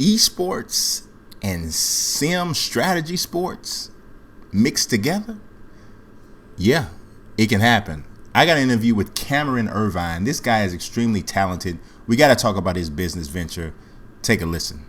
eSports and sim strategy sports mixed together? Yeah, it can happen. I got an interview with Cameron Irvine. This guy is extremely talented. We got to talk about his business venture. Take a listen.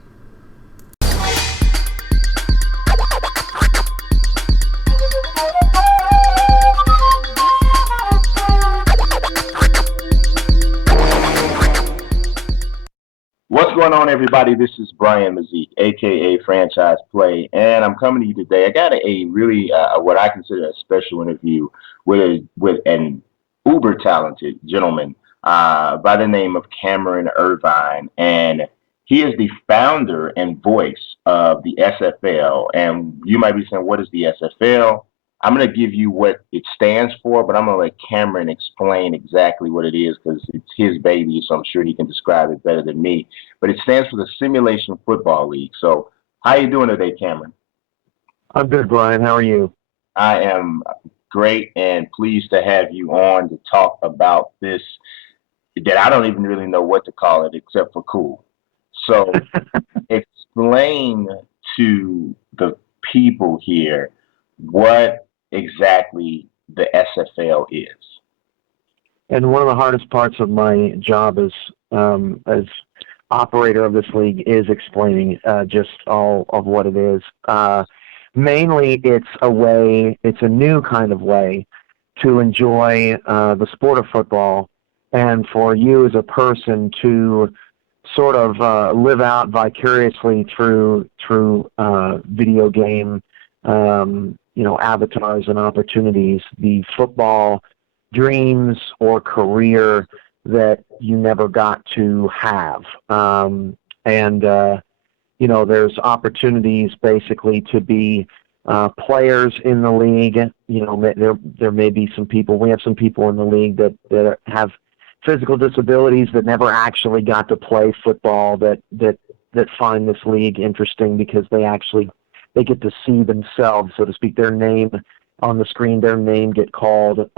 What's going on, everybody? This is Brian Mazik, aka Franchise Play, and I'm coming to you today. I got a really what I consider a special interview with an uber talented gentleman by the name of Cameron Irvine, and he is the founder and voice of the SFL. And you might be saying, "What is the SFL?" I'm going to give you what it stands for, but I'm going to let Cameron explain exactly what it is because it's his baby, so I'm sure he can describe it better than me. But it stands for the Simulation Football League. So how are you doing today, Cameron? I'm good, Brian. How are you? I am great and pleased to have you on to talk about this that I don't even really know what to call it except for cool. So explain to the people here what exactly the SFL is. And one of the hardest parts of my job as operator of this league is explaining just all of what it is. Mainly, it's a new kind of way to enjoy the sport of football, and for you as a person to sort of live out vicariously through video game avatars and opportunities, the football dreams or career that you never got to have. There's opportunities basically to be players in the league. There may be some people, we have some people in the league that have physical disabilities that never actually got to play football that find this league interesting because they get to see themselves, so to speak, their name on the screen, their name get called,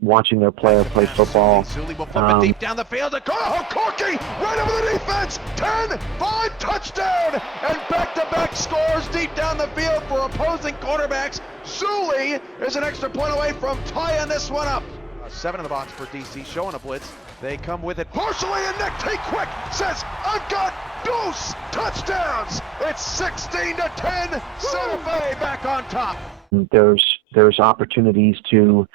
watching their player play football. Sully will flip it deep down the field. Corky right over the defense. 10-5 touchdown. And back-to-back scores deep down the field for opposing quarterbacks. Sully is an extra point away from tying this one up. 7 in the box for DC, showing a blitz. They come with it. Partially, and Nick T. Quick says, "I've got deuce touchdowns." It's 16-10. Santa Fe back on top. There's opportunities to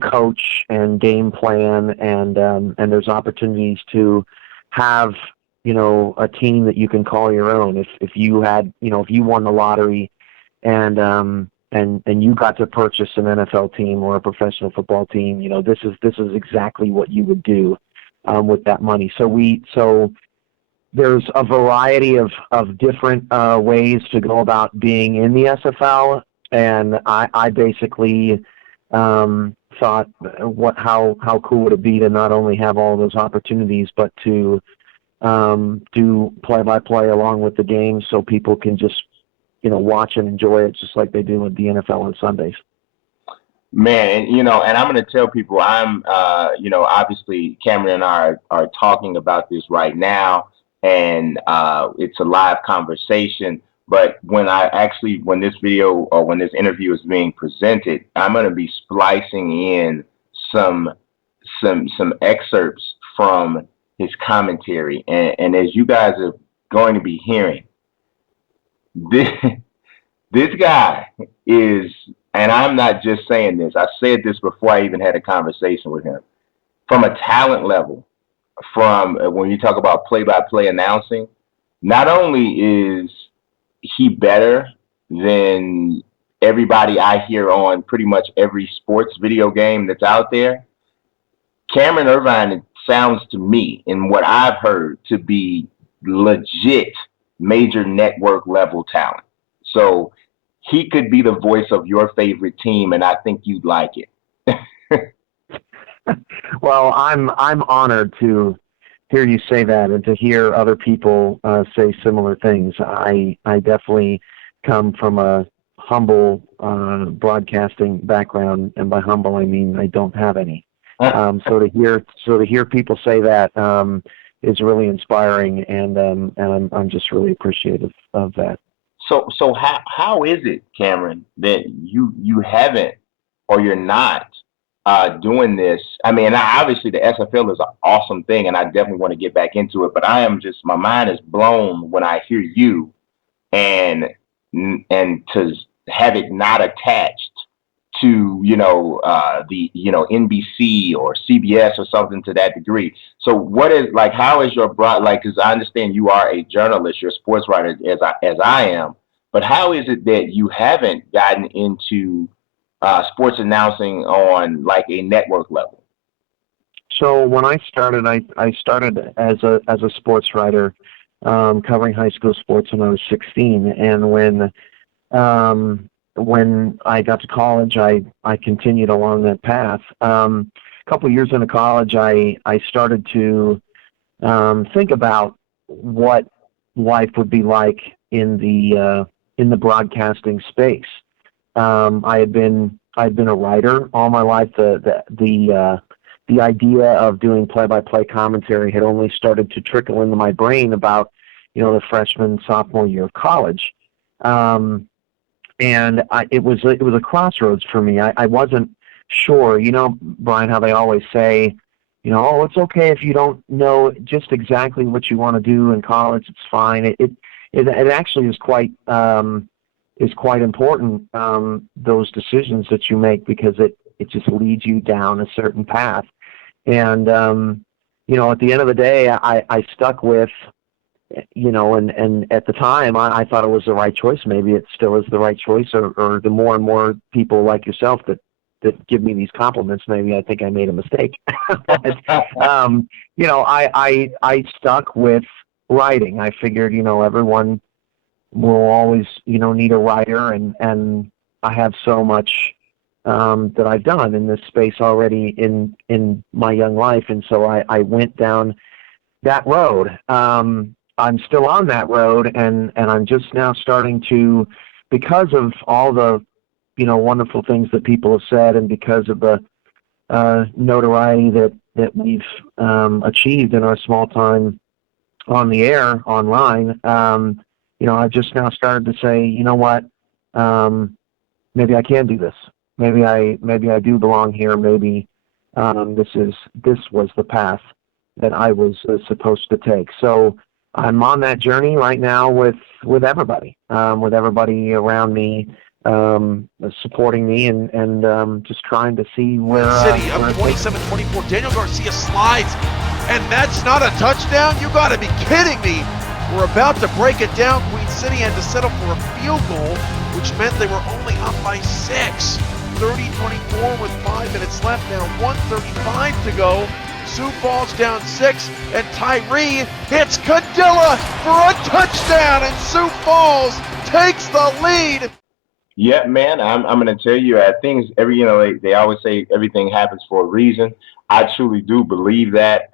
coach and game plan, and there's opportunities to have a team that you can call your own. If you won the lottery and you got to purchase an NFL team or a professional football team, this is exactly what you would do with that money. So there's a variety of different ways to go about being in the SFL, and I basically thought how cool would it be to not only have all those opportunities, but to do play-by-play along with the game so people can just watch and enjoy it just like they do with the NFL on Sundays. Man, and I'm going to tell people obviously Cameron and I are talking about this right now, and it's a live conversation. But when this video or when this interview is being presented, I'm going to be splicing in some excerpts from his commentary, and as you guys are going to be hearing, this guy is, and I'm not just saying this, I said this before I even had a conversation with him, from a talent level, from when you talk about play-by-play announcing, not only is he better than everybody I hear on pretty much every sports video game that's out there, Cameron Irvine sounds to me, in what I've heard, to be legit major network level talent. So he could be the voice of your favorite team, and I think you'd like it. Well, I'm honored to hear you say that and to hear other people say similar things. I definitely come from a humble broadcasting background, and by humble I mean I don't have any. So to hear people say that really inspiring, and I'm just really appreciative of that. So how is it, Cameron, that you haven't or you're not doing this? I mean, obviously the SFL is an awesome thing, and I definitely want to get back into it. But my mind is blown when I hear you and to have it not attached to the NBC or CBS or something to that degree. So what is like? How is your broad like? Because I understand you are a journalist, you're a sports writer as I am. But how is it that you haven't gotten into sports announcing on like a network level? So when I started, I started as a sports writer, covering high school sports when I was 16, and when I got to college, I continued along that path. A couple of years into college, I started to think about what life would be like in the broadcasting space. I had been a writer all my life. The idea of doing play-by-play commentary had only started to trickle into my brain about the freshman sophomore year of college. And it was a crossroads for me. I wasn't sure, Brian, how they always say, oh, it's okay if you don't know just exactly what you want to do in college. It's fine. It actually is quite important, those decisions that you make, because it just leads you down a certain path. And at the end of the day, I stuck with. And at the time, I thought it was the right choice. Maybe it still is the right choice, or the more and more people like yourself that give me these compliments, maybe I think I made a mistake. But, I stuck with writing. I figured, everyone will always, need a writer, and I have so much that I've done in this space already in my young life, and so I went down that road. I'm still on that road, and I'm just now starting to, because of all the, wonderful things that people have said, and because of the notoriety that we've achieved in our small time on the air, online, I've just now started to say, what, maybe I can do this. Maybe I do belong here. Maybe this was the path that I was supposed to take. So I'm on that journey right now with everybody around me, supporting me, and just trying to see where City up 27-24. Daniel Garcia slides, and that's not a touchdown. You got to be kidding me. We're about to break it down. Queen City had to settle for a field goal, which meant they were only up by 6. 30-24 with 5 minutes left. Now 1:35 to go. Sioux Falls down 6, and Tyree hits Cadilla for a touchdown, and Sioux Falls takes the lead. Yeah, man, I'm going to tell you, things they always say everything happens for a reason. I truly do believe that,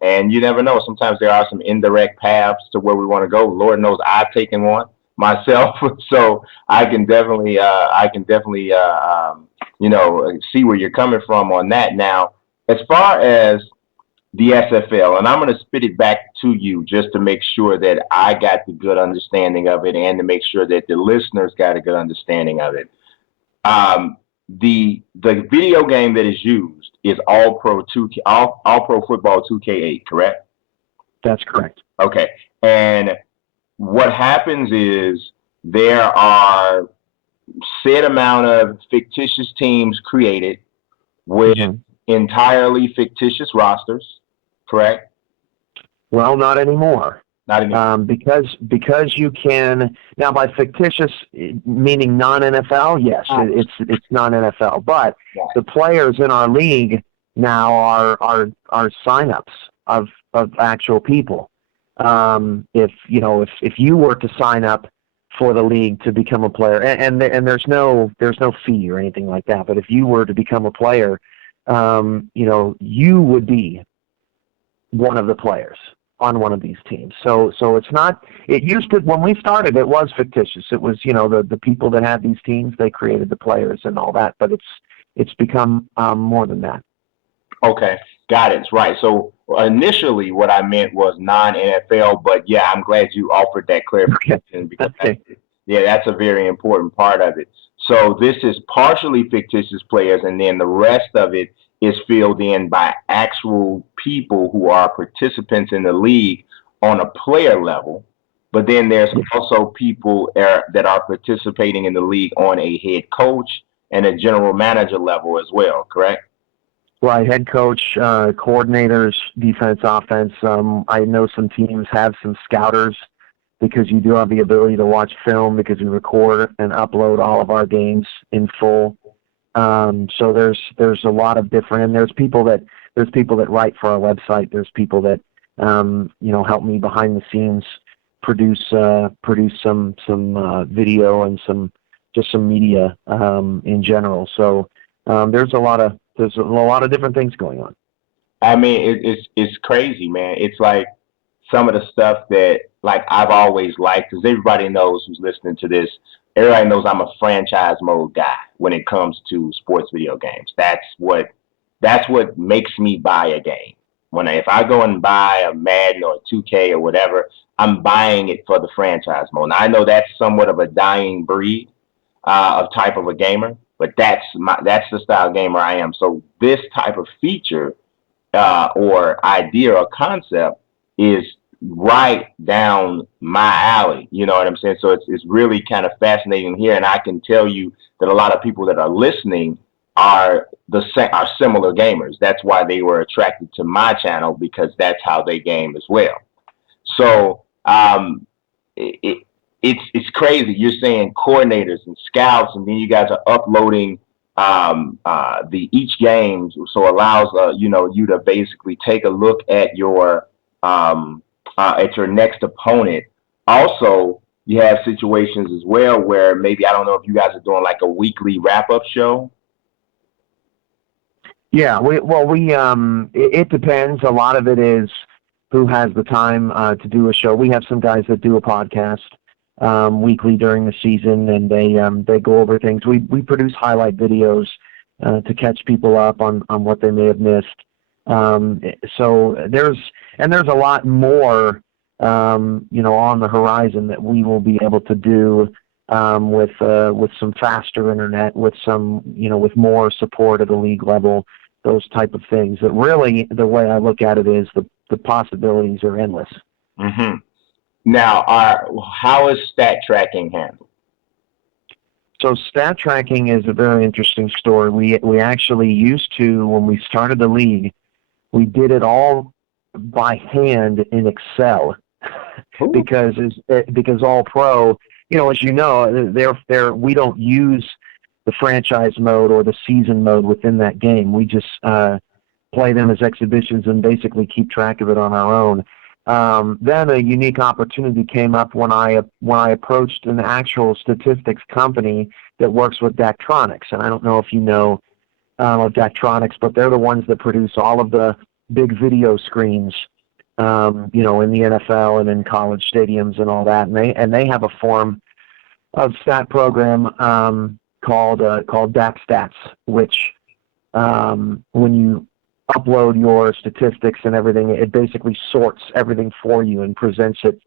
and you never know. Sometimes there are some indirect paths to where we want to go. Lord knows I've taken one myself, so I can definitely see where you're coming from on that. Now, as far as the SFL, and I'm going to spit it back to you just to make sure that I got the good understanding of it, and to make sure that the listeners got a good understanding of it. The video game that is used is All Pro Football 2K8, correct? That's correct. Okay, and what happens is there are set amount of fictitious teams created with entirely fictitious rosters, correct? Well, not anymore. Not anymore. Because you can now, by fictitious meaning non-NFL. Yes, it's non-NFL, but the players in our league now are sign-ups of actual people. If you were to sign up for the league to become a player, and there's no fee or anything like that, but if you were to become a player, you would be one of the players on one of these teams. So it's not. It used to, when we started, it was fictitious. It was the people that had these teams, they created the players and all that. But it's become more than that. Okay, got it. Right. So initially what I meant was non-NFL, but yeah, I'm glad you offered that clarification because that's a very important part of it. So this is partially fictitious players, and then the rest of it is filled in by actual people who are participants in the league on a player level. But then there's also people that are participating in the league on a head coach and a general manager level as well, correct? Right, head coach, coordinators, defense, offense. I know some teams have some scouters because you do have the ability to watch film because we record and upload all of our games in full. So there's a lot of different, and there's people that write for our website. There's people that help me behind the scenes produce some video and some media in general. So there's a lot of different things going on. I mean, it's crazy, man. It's like some of the stuff that like I've always liked, because everybody knows who's listening to this. Everybody knows I'm a franchise mode guy when it comes to sports video games. That's what makes me buy a game. If I go and buy a Madden or a 2K or whatever, I'm buying it for the franchise mode. Now, I know that's somewhat of a dying breed of type of a gamer, but that's the style gamer I am. So this type of feature or idea or concept is right down my alley. You know what I'm saying? So it's really kind of fascinating here, and I can tell you that a lot of people that are listening are similar gamers. That's why they were attracted to my channel, because that's how they game as well. So it's crazy. You're saying coordinators and scouts, and then you guys are uploading each game, so allows you to basically take a look at your next opponent. Also, you have situations as well where maybe, I don't know if you guys are doing like a weekly wrap-up show. Yeah, it depends. A lot of it is who has the time to do a show. We have some guys that do a podcast weekly during the season, and they go over things. We produce highlight videos to catch people up on what they may have missed. So there's a lot more on the horizon that we will be able to do with some faster internet, with some with more support at the league level, those type of things. That really, the way I look at it is the possibilities are endless. Mm-hmm. Now, how is stat tracking handled? So stat tracking is a very interesting story. We actually used to, when we started the league, we did it all by hand in Excel because All Pro, as you know, we don't use the franchise mode or the season mode within that game. We just play them as exhibitions and basically keep track of it on our own. Then a unique opportunity came up when I approached an actual statistics company that works with Daktronics. And I don't know if you know of Daktronics, but they're the ones that produce all of the big video screens, in the NFL and in college stadiums and all that. And they have a form of stat program called DakStats, which when you upload your statistics and everything, it basically sorts everything for you and presents it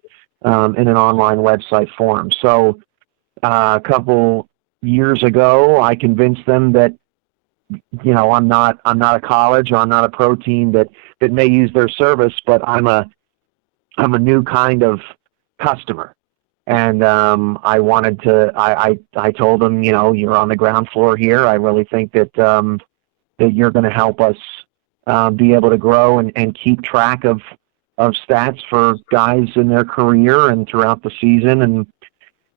in an online website form. So a couple years ago, I convinced them that I'm not a college, or I'm not a pro team that may use their service, but I'm a new kind of customer. And I wanted to. I told them, you're on the ground floor here. I really think that you're going to help us be able to grow and keep track of stats for guys in their career and throughout the season.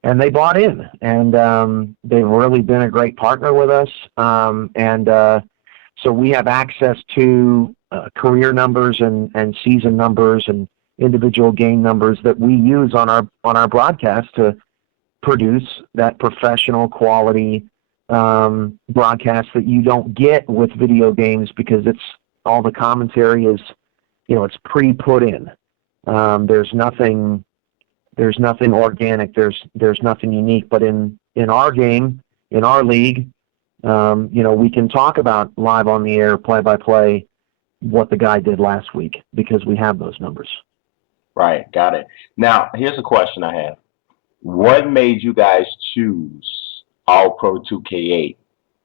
And they bought in, and they've really been a great partner with us. So we have access to career numbers and season numbers and individual game numbers that we use on our broadcast to produce that professional quality broadcast that you don't get with video games, because it's all the commentary is, it's pre-put in. There's nothing organic. There's nothing unique. But in our game, in our league, we can talk about live on the air, play by play, what the guy did last week because we have those numbers. Right, got it. Now, here's a question I have. What made you guys choose All Pro 2K8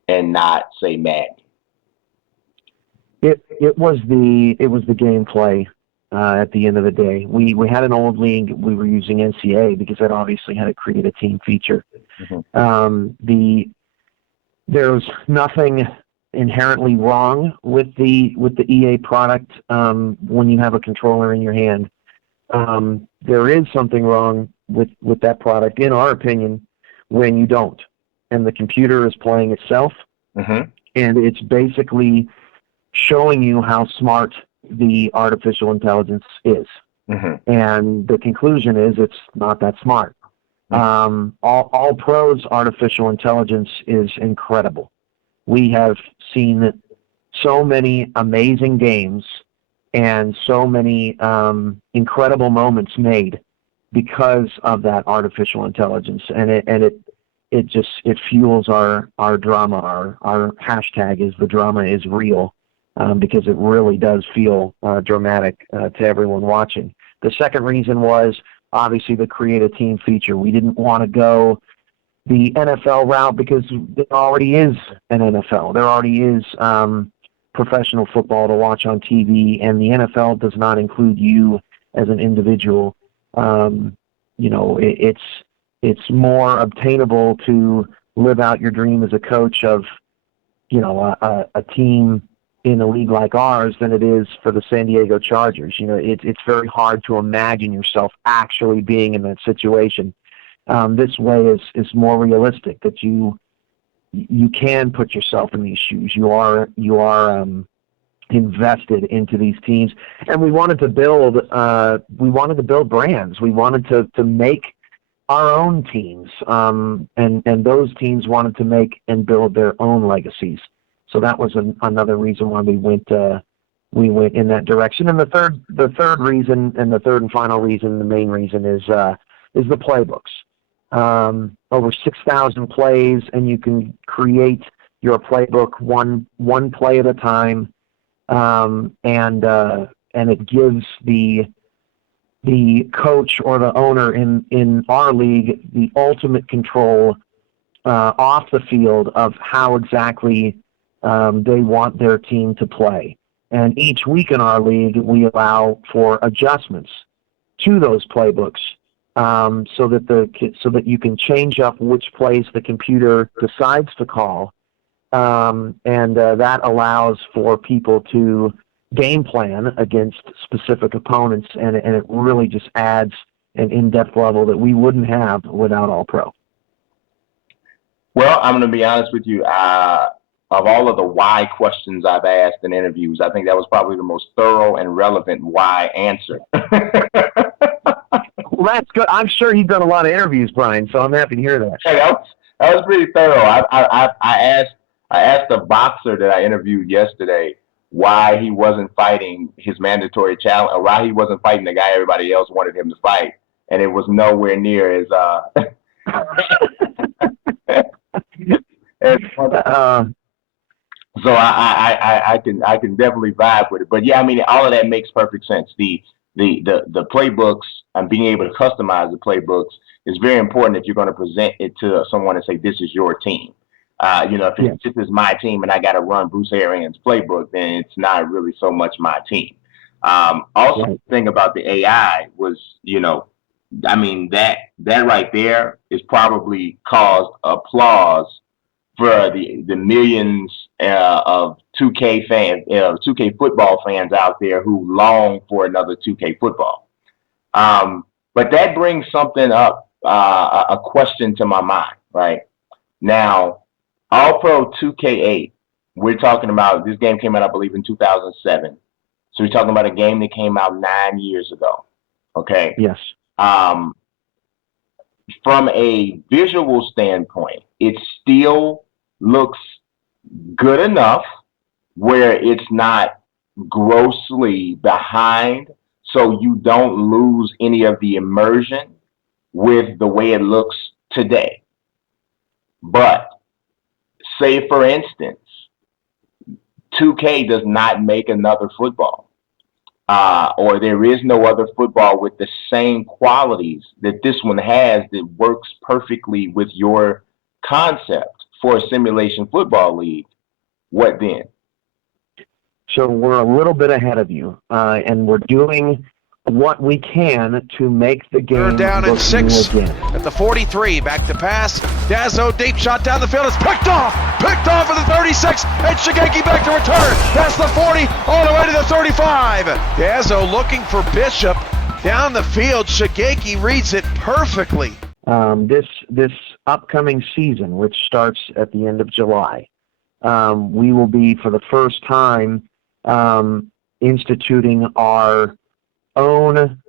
and not, say, Madden? It was the gameplay. At the end of the day, we had an old league. We were using NCA because that obviously had to create a team feature. Mm-hmm. There's nothing inherently wrong with the EA product when you have a controller in your hand. There is something wrong with that product, in our opinion, when you don't, and the computer is playing itself, Mm-hmm. and it's basically showing you how smart the artificial intelligence is. Mm-hmm. And the conclusion is it's not that smart. All Pro's artificial intelligence is incredible. We have seen so many amazing games and so many incredible moments made because of that artificial intelligence, and it fuels our drama. Our hashtag is the drama is real. Because it really does feel dramatic to everyone watching. The second reason was obviously the create a team feature. We didn't want to go the NFL route because there already is an NFL. There already is professional football to watch on TV, and the NFL does not include you as an individual. It's more obtainable to live out your dream as a coach of, a team in a league like ours than it is for the San Diego Chargers. It's very hard to imagine yourself actually being in that situation. This way is more realistic, that you can put yourself in these shoes. You are invested into these teams, and we wanted to build brands. We wanted to make our own teams, and those teams wanted to make and build their own legacies. So that was another reason why we went in that direction. And the third reason, and the third and final reason, the main reason is the playbooks. Over 6,000 plays, and you can create your playbook one play at a time, and it gives the coach or the owner in our league the ultimate control off the field of how exactly they want their team to play. And each week in our league, we allow for adjustments to those playbooks, so that you can change up which plays the computer decides to call, and that allows for people to game plan against specific opponents, and it really just adds an in-depth level that we wouldn't have without All Pro. Well, I'm going to be honest with you. Of all of the why questions I've asked in interviews, I think that was probably the most thorough and relevant why answer. Well, that's good. I'm sure he's done a lot of interviews, Brian, so I'm happy to hear that. Hey, that was pretty thorough. I asked the boxer that I interviewed yesterday why he wasn't fighting his mandatory challenge, or why he wasn't fighting the guy everybody else wanted him to fight, and it was nowhere near as So I can definitely vibe with it. But yeah, I mean, all of that makes perfect sense. The playbooks and being able to customize the playbooks is very important if you're going to present it to someone and say, this is your team. If this is my team and I got to run Bruce Arians' playbook, then it's not really so much my team. The thing about the AI was, that right there is probably caused applause for the millions of 2K fans, 2K football fans out there who long for another 2K football. But that brings something up, a question to my mind, right? Now, All Pro 2K8, we're talking about, this game came out, I believe, in 2007. So we're talking about a game that came out 9 years ago, okay? Yes. From a visual standpoint, it still looks good enough where it's not grossly behind, so you don't lose any of the immersion with the way it looks today. But say, for instance, 2K does not make another football, or there is no other football with the same qualities that this one has that works perfectly with your concept for a simulation football league, what then? So we're a little bit ahead of you, and we're doing what we can to make the game Third down and look 6 new again. at the 43. Back to pass. Dazzo deep shot down the field. It's picked off at the 36. And Shigeki back to return. That's the 40 all the way to the 35. Dazzo looking for Bishop down the field. Shigeki reads it perfectly. This upcoming season, which starts at the end of July, we will be for the first time instituting our own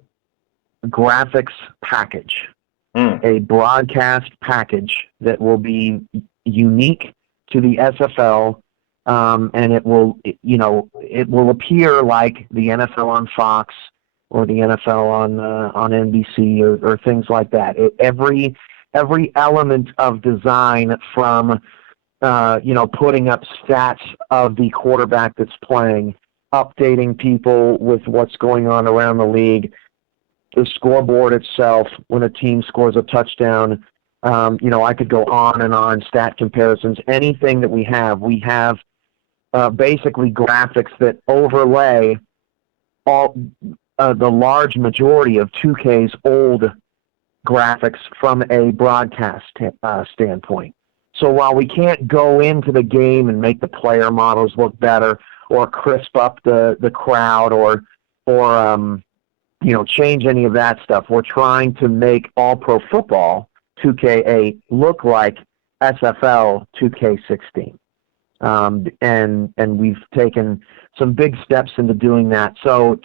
graphics package, a broadcast package that will be unique to the SFL, and it will appear like the NFL on Fox or the NFL on NBC or things like that. Every element of design from putting up stats of the quarterback that's playing, updating people with what's going on around the league, the scoreboard itself, when a team scores a touchdown, I could go on, stat comparisons, anything that we have basically graphics that overlay all the large majority of 2K's old graphics from a broadcast standpoint. So while we can't go into the game and make the player models look better or crisp up the crowd or change any of that stuff, we're trying to make All Pro Football 2K8 look like SFL 2K16. And we've taken some big steps into doing that. So,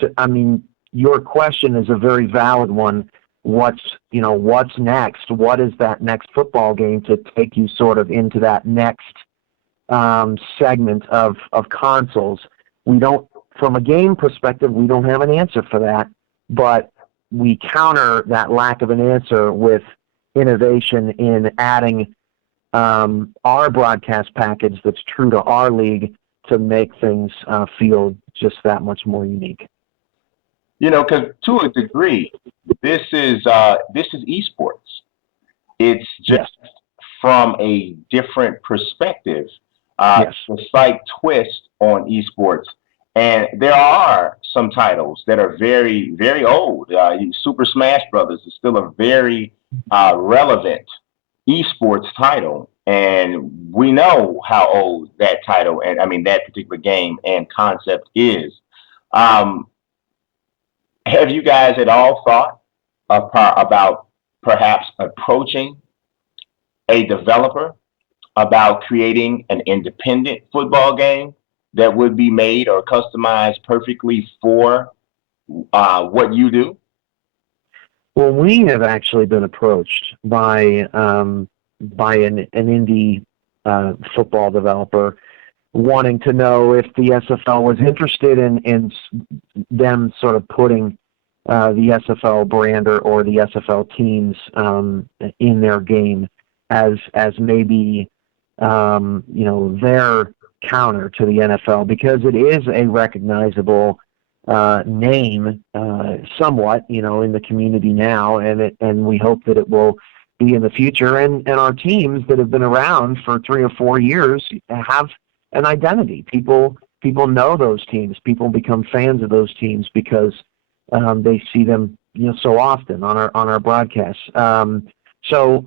your question is a very valid one. What's next? What is that next football game to take you sort of into that next segment of consoles? We don't, from a game perspective, we don't have an answer for that, but we counter that lack of an answer with innovation in adding our broadcast package that's true to our league to make things feel just that much more unique. Because to a degree, this is eSports. It's just from a different perspective, Yes. a slight twist on eSports. And there are some titles that are very, very old. Super Smash Brothers is still a very relevant eSports title. And we know how old that title and that particular game and concept is. Have you guys at all thought about perhaps approaching a developer about creating an independent football game that would be made or customized perfectly for what you do? Well, we have actually been approached by an indie football developer wanting to know if the SFL was interested in them sort of putting the SFL brand or the SFL teams in their game as maybe their counter to the NFL, because it is a recognizable name somewhat in the community now, and we hope that it will be in the future, and our teams that have been around for 3 or 4 years have an identity. People know those teams. People become fans of those teams because they see them so often on our broadcasts. So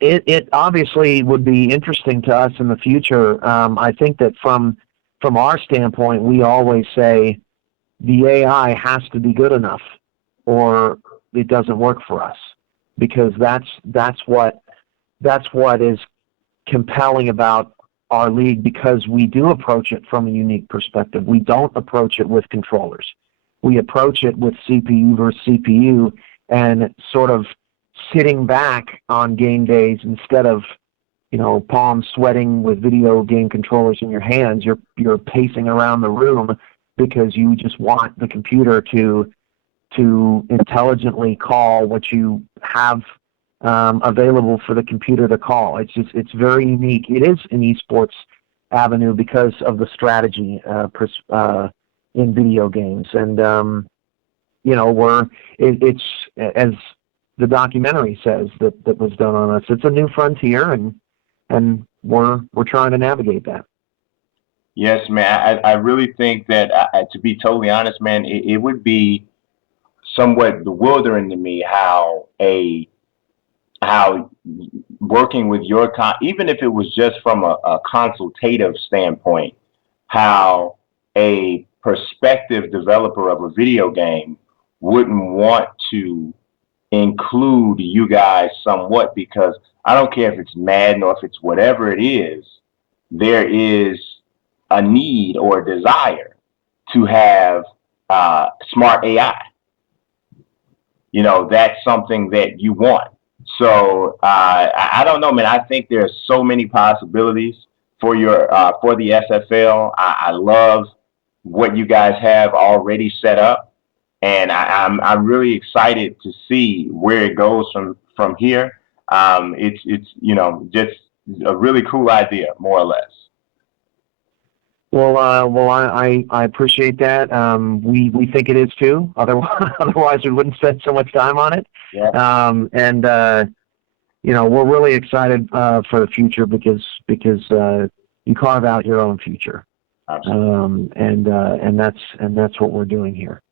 it obviously would be interesting to us in the future. I think that from our standpoint, we always say the AI has to be good enough or it doesn't work for us, because that's what is compelling about our league, because we do approach it from a unique perspective. We don't approach it with controllers. We approach it with CPU versus CPU and sort of sitting back on game days instead of, palms sweating with video game controllers in your hands. You're pacing around the room because you just want the computer to intelligently call what you have available for the computer to call. It's very unique. It is an esports avenue because of the strategy in video games. And it's as the documentary says that was done on us. It's a new frontier, and we're trying to navigate that. Yes, man. I really think that, to be totally honest, man, it would be somewhat bewildering to me how working with your even if it was just from a consultative standpoint, how a prospective developer of a video game wouldn't want to include you guys somewhat, because I don't care if it's Madden or if it's whatever it is, there is a need or a desire to have smart AI. That's something that you want. So I don't know, man. I think there's so many possibilities for for the SFL. I love what you guys have already set up, and I'm really excited to see where it goes from here. It's just a really cool idea, more or less. Well, I appreciate that. We think it is too. Otherwise we wouldn't spend so much time on it. Yeah. We're really excited for the future because you carve out your own future. Absolutely. And that's what we're doing here.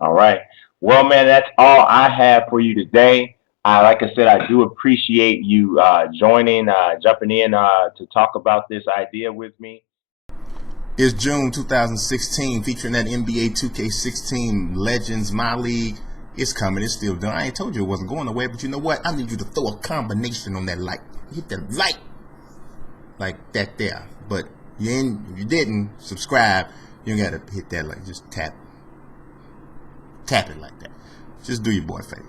All right. Well, man, that's all I have for you today. Like I said, I do appreciate you jumping in to talk about this idea with me. It's June 2016, featuring that NBA 2K16 Legends, My League. It's coming. It's still done. I ain't told you it wasn't going away, but you know what? I need you to throw a combination on that like. Hit the like. Like that there. But if you didn't subscribe, you got to hit that like. Just tap it like that. Just do your boy a favor.